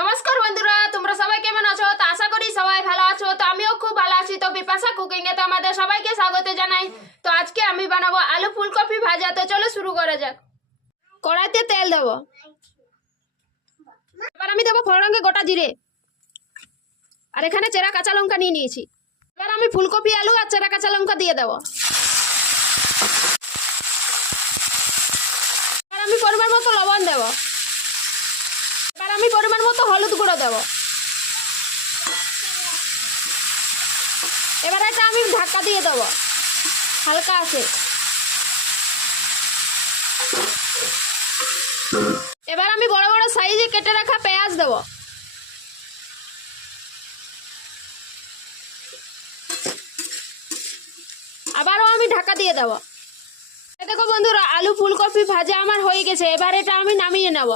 নমস্কার বন্ধুরা, তোমরা সবাই কেমন আছো? তো আশা করি সবাই ভালো আছো। তো আমিও খুব ভালো আছি। তো বিপাশা কুকিং এ তোমাদের সবাইকে স্বাগত জানাই। তো আজকে আমি বানাবো আলু ফুলকপি ভাজা। তো চলো শুরু করা যাক। কড়াইতে তেল দেবো। এবার আমি দেবো ফোড়নে গোটা জিরে, আর এখানে চেরা কাঁচা লঙ্কা নিয়ে নিয়েছি। এবার আমি ফুলকপি, আলু আর চেরা কাঁচা লঙ্কা দিয়ে দেবো। এবার আমি পরিমাণ মতো লবণ দেবো। এবার আমি পরিমাণ মতো হলুদ গুঁড়ো দেবো। এবার এটা আমি ঢাকা দিয়ে দেবো হালকা আছে। এবার আমি বড় বড় সাইজে কেটে রাখা পেঁয়াজ দেবো। আবারও আমি ঢাকা দিয়ে দেবো। দেখো বন্ধুরা, আলু ফুলকপি ভাজা আমার হয়ে গেছে। এবার এটা আমি নামিয়ে নেব।